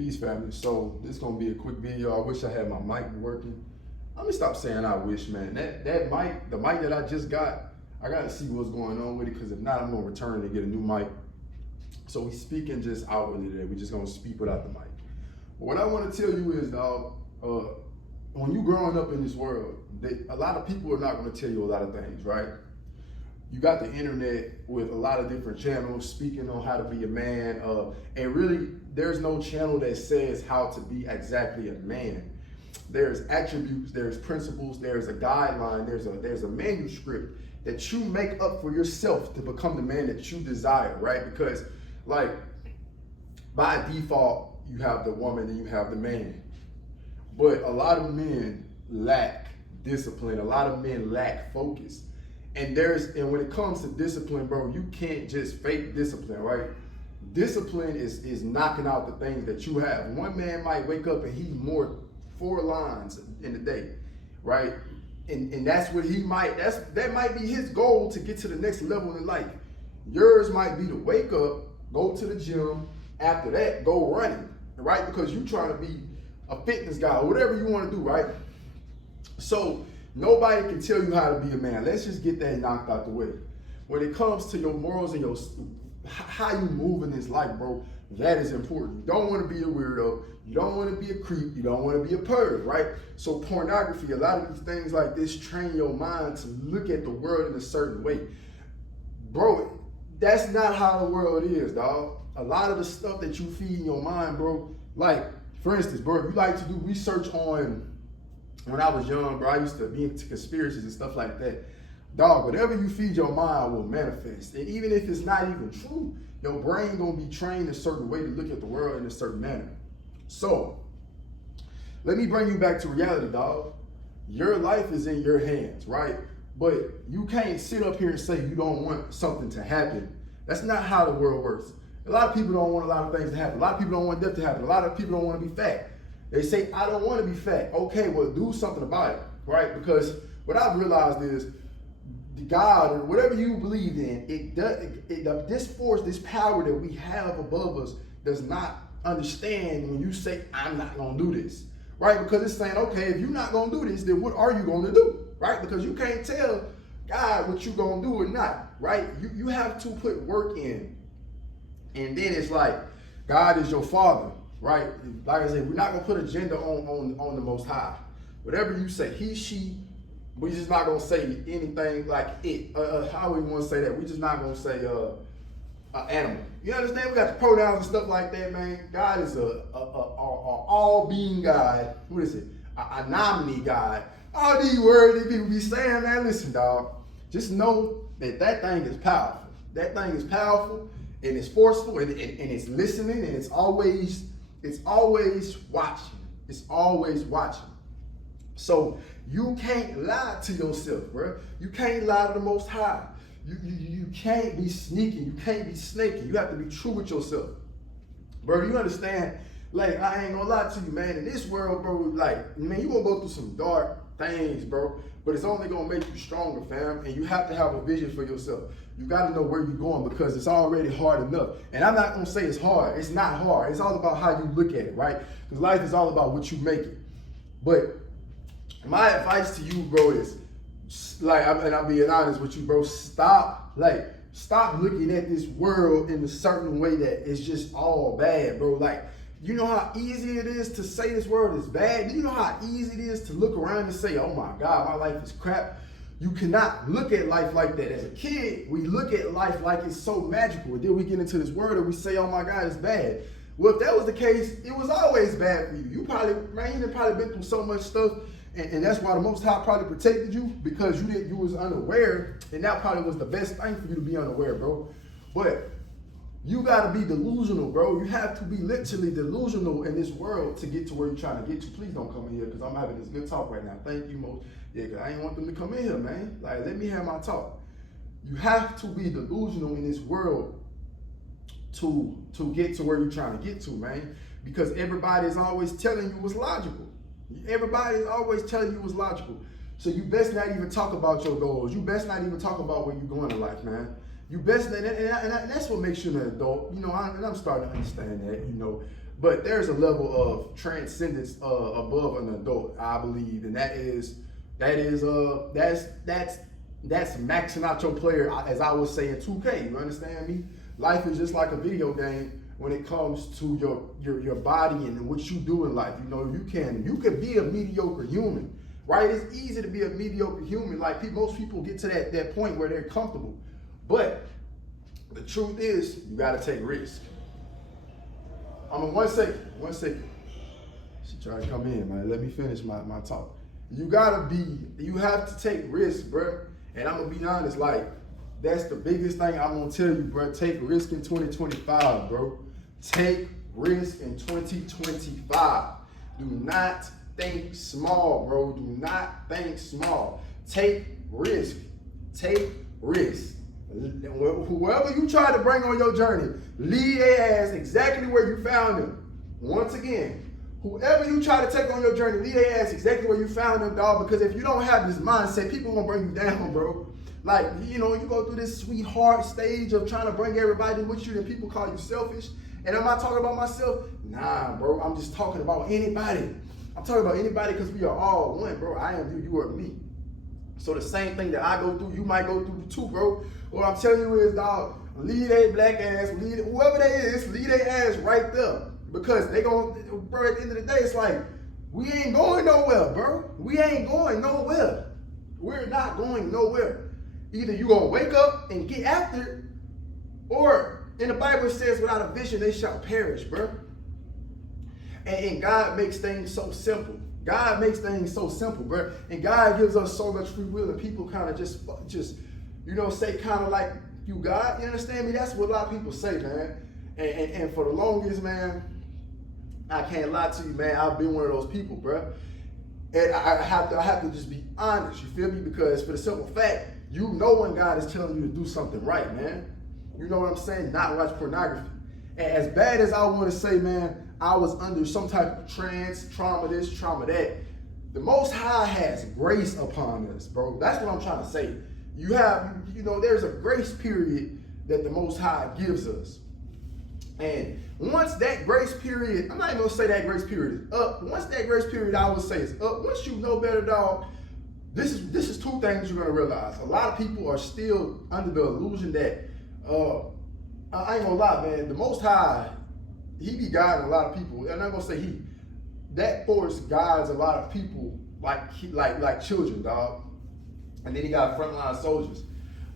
Peace, family. So this is gonna be a quick video. I wish I had my mic working. Let me stop saying I wish, man. That mic, the mic that I just got, I gotta see what's going on with it, because if not, I'm gonna return and get a new mic. So we speaking just outwardly today. We just gonna speak without the mic. But what I want to tell you is, dog, when you growing up in this world, a lot of people are not gonna tell you a lot of things, right? You got the internet with a lot of different channels speaking on how to be a man, and really there's no channel that says how to be exactly a man. There's attributes, there's principles, there's a guideline, there's a manuscript that you make up for yourself to become the man that you desire, right? Because like by default, you have the woman and you have the man. But a lot of men lack discipline, a lot of men lack focus. And when it comes to discipline, bro, you can't just fake discipline, right? Discipline is knocking out the things that you have. One man might wake up and he's more 4 lines in the day, right? And that's what that might be his goal to get to the next level in life. Yours might be to wake up, go to the gym, after that, go running, right? Because you're trying to be a fitness guy or whatever you want to do, right? So nobody can tell you how to be a man. Let's just get that knocked out the way. When it comes to your morals and how you move in this life, bro, that is important. You don't want to be a weirdo. You don't want to be a creep. You don't want to be a perv, right? So pornography, a lot of these things like this train your mind to look at the world in a certain way. Bro, that's not how the world is, dog. A lot of the stuff that you feed in your mind, bro, like, for instance, bro, if you like to do research on, when I was young, bro, I used to be into conspiracies and stuff like that. Dog, whatever you feed your mind will manifest. And even if it's not even true, your brain gonna be trained a certain way to look at the world in a certain manner. So, let me bring you back to reality, dog. Your life is in your hands, right? But you can't sit up here and say you don't want something to happen. That's not how the world works. A lot of people don't want a lot of things to happen. A lot of people don't want death to happen. A lot of people don't want to be fat. They say, I don't want to be fat. Okay, well, do something about it, right? Because what I've realized is God, or whatever you believe in, this force, this power that we have above us does not understand when you say, I'm not going to do this, right? Because it's saying, okay, if you're not going to do this, then what are you going to do, right? Because you can't tell God what you're going to do or not, right? You have to put work in. And then it's like, God is your father, right? Like I said, we're not going to put agenda on the Most High. Whatever you say, he, she, we're just not going to say anything like it. How we want to say that? We're just not going to say animal. You understand? We got the pronouns and stuff like that, man. God is a all-being God. What is it? A nominee God. All these words that people be saying, man, listen, dog. Just know that thing is powerful. That thing is powerful, and it's forceful, and it's listening, and it's always watching. It's always watching. So you can't lie to yourself, bro. You can't lie to the Most High. You can't be sneaking. You can't be snaking. You have to be true with yourself, bro. You understand? Like, I ain't gonna lie to you, man. In this world, bro, like, man, you gonna go through some dark things, bro. But it's only gonna make you stronger, fam. And you have to have a vision for yourself. You gotta know where you're going, because it's already hard enough. And I'm not gonna say it's hard. It's not hard. It's all about how you look at it, right? Because life is all about what you make it. But my advice to you, bro, is like, and I'm being honest with you, bro, stop looking at this world in a certain way that it's just all bad, bro. Like, you know how easy it is to say this world is bad? Do you know how easy it is to look around and say, oh my God, my life is crap? You cannot look at life like that. As a kid, we look at life like it's so magical. And then we get into this world and we say, oh my God, it's bad. Well, if that was the case, it was always bad for you. You probably been through so much stuff. And that's why the Most High probably protected you, because you was unaware, and that probably was the best thing for you to be unaware, bro. But you gotta be delusional, bro. You have to be literally delusional in this world to get to where you're trying to get to. Please don't come in here, because I'm having this good talk right now. Thank you, Mo. Yeah, because I ain't want them to come in here, man. Like, let me have my talk. You have to be delusional in this world to get to where you're trying to get to, man. Because everybody is always telling you what's logical. Everybody is always telling you what's logical. So you best not even talk about your goals. You best not even talk about where you're going in life, man. You best, and that's what makes you an adult. You know, and I'm starting to understand that, you know. But there's a level of transcendence above an adult, I believe, and that's maxing out your player, as I would say in 2K. You understand me? Life is just like a video game when it comes to your body and what you do in life. You know, you can be a mediocre human, right? It's easy to be a mediocre human. Like most people get to that point where they're comfortable, but the truth is, you got to take risks. One second. She tried to come in, man. Let me finish my talk. You have to take risks, bro. And I'm going to be honest, like, that's the biggest thing I'm going to tell you, bro. Take risk in 2025, bro. Take risk in 2025. Do not think small, bro. Do not think small. Take risk. Take risk. Whoever you try to bring on your journey, lead their ass exactly where you found them. Once again, whoever you try to take on your journey, lead their ass exactly where you found them, dog. Because if you don't have this mindset, people gonna bring you down, bro. Like, you know, you go through this sweetheart stage of trying to bring everybody with you, and people call you selfish. And am I talking about myself? Nah, bro. I'm just talking about anybody. I'm talking about anybody because we are all one, bro. I am you, you are me. So the same thing that I go through, you might go through too, bro. What I'm telling you is, dog, lead a black ass, whoever they is, lead their ass right there. Because they gon', bro, at the end of the day, it's like, we ain't going nowhere, bro. We ain't going nowhere. We're not going nowhere. Either you gonna wake up and get after it, or in the Bible it says, without a vision, they shall perish, bro. And God makes things so simple. God makes things so simple, bro. And God gives us so much free will, and people kind of just, you know, say kind of like, you God, you understand me? That's what a lot of people say, man. And for the longest, man, I can't lie to you, man. I've been one of those people, bro. And I have to just be honest, you feel me? Because for the simple fact, you know when God is telling you to do something right, man. You know what I'm saying? Not watch pornography. And as bad as I want to say, man, I was under some type of trance, trauma this, trauma that. The Most High has grace upon us, bro. That's what I'm trying to say. You know, there's a grace period that the Most High gives us. And once that grace period, I'm not even gonna say that grace period is up. Once that grace period, I would say, is up. Once you know better, dog, this is two things you're gonna realize. A lot of people are still under the illusion that, I ain't gonna lie, man, the Most High, he be guiding a lot of people. And I'm not gonna say he, that force guides a lot of people like children, dog. And then he got frontline soldiers.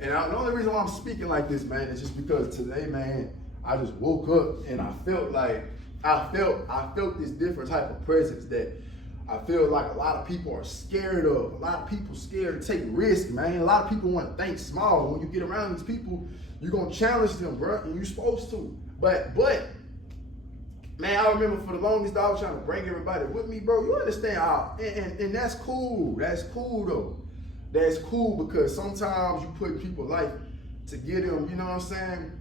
And the only reason why I'm speaking like this, man, is just because today, man, I just woke up and I felt this different type of presence that I feel like a lot of people are scared of. A lot of people scared to take risks, man. A lot of people want to think small. When you get around these people, you're gonna challenge them, bro, and you're supposed to. But man, I remember for the longest, I was trying to bring everybody with me, bro. You understand how, and that's cool. That's cool though. That's cool because sometimes you put people's life to get them, you know what I'm saying?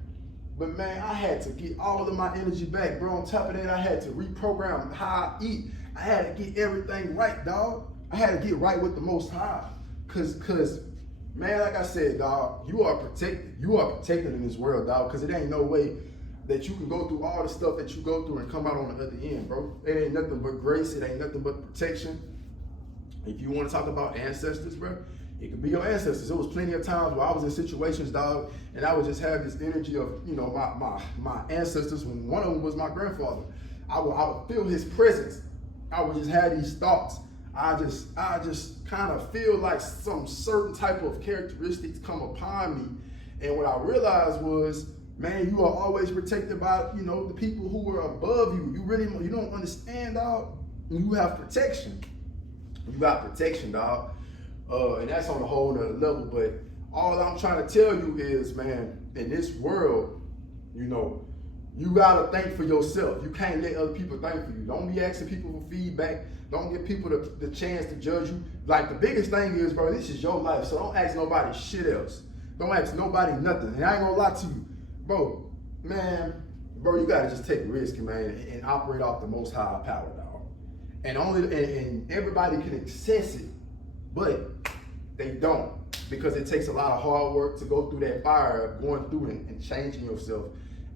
But man, I had to get all of my energy back, bro. On top of that, I had to reprogram how I eat. I had to get everything right, dog. I had to get right with the Most High. Cause man, like I said, dog, you are protected. You are protected in this world, dog, because it ain't no way that you can go through all the stuff that you go through and come out on the other end, bro. It ain't nothing but grace. It ain't nothing but protection. If you want to talk about ancestors, bro, it could be your ancestors. There was plenty of times where I was in situations, dog, and I would just have this energy of, you know, my ancestors. When one of them was my grandfather, I would feel his presence. I would just have these thoughts. I just kind of feel like some certain type of characteristics come upon me. And what I realized was, man, you are always protected by, you know, the people who are above you. You don't understand, dog. You have protection. You got protection, dog. And that's on a whole nother level. But all I'm trying to tell you is, man, in this world, you know, you gotta think for yourself. You can't let other people think for you. Don't be asking people for feedback. Don't give people the chance to judge you. Like, the biggest thing is, bro, this is your life, so don't ask nobody shit else. Don't ask nobody nothing. And I ain't gonna lie to you, bro, you gotta just take a risk, man, and operate off the Most High power, dog. And everybody can access it, but they don't, because it takes a lot of hard work to go through that fire of going through and changing yourself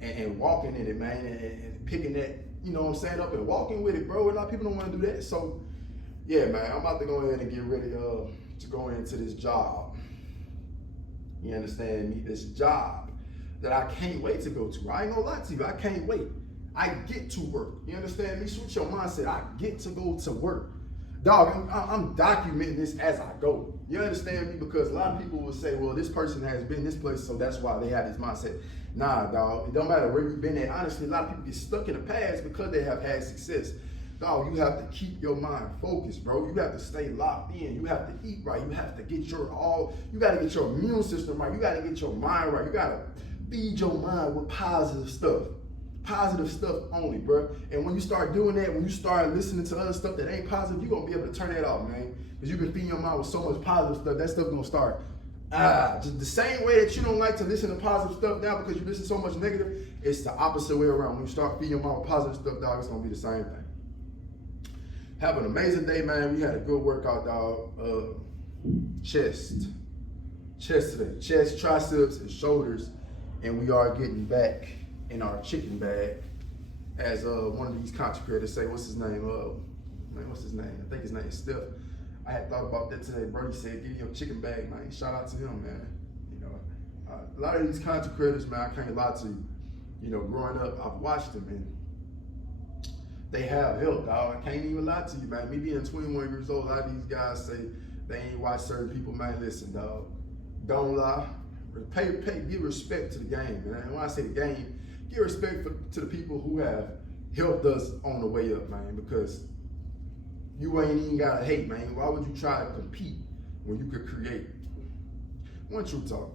and walking in it, man, and picking you know what I'm saying, up and walking with it, bro. A lot of people don't want to do that. So, yeah, man, I'm about to go ahead and get ready to go into this job. You understand me? This job that I can't wait to go to. I ain't gonna lie to you, I can't wait. I get to work. You understand me? Switch your mindset. I get to go to work. Dog, I'm documenting this as I go. You understand me? Because a lot of people will say, well, this person has been this place, so that's why they have this mindset. Nah, dog, it don't matter where you've been at. Honestly, a lot of people get stuck in the past because they have had success. Dog, you have to keep your mind focused, bro. You have to stay locked in. You have to eat right. You have to get you gotta get your immune system right. You gotta get your mind right. You gotta feed your mind with positive stuff. Positive stuff only, bro. And when you start doing that, when you start listening to other stuff that ain't positive, you're gonna be able to turn that off, man. Because you've been feeding your mind with so much positive stuff, that stuff gonna start. Just the same way that you don't like to listen to positive stuff now because you listen to so much negative, it's the opposite way around. When you start feeding your mind with positive stuff, dog, it's gonna be the same thing. Have an amazing day, man. We had a good workout, dog. Chest today. Chest, triceps, and shoulders. And we are getting back in our chicken bag, as one of these content creators say. What's his name? What's his name? I think his name is Steph. I had thought about that today. Brody said, "Get your chicken bag, man." Shout out to him, man. You know, a lot of these content creators, man, I can't lie to you. You know, growing up, I've watched them, and they have help, dog. I can't even lie to you, man. Me being 21 years old, a lot of these guys say they ain't watch certain people, man. Listen, dog, don't lie. Give respect to the game, man. When I say the game, give respect to the people who have helped us on the way up, man, because you ain't even gotta hate, man. Why would you try to compete when you could create? One True Talk.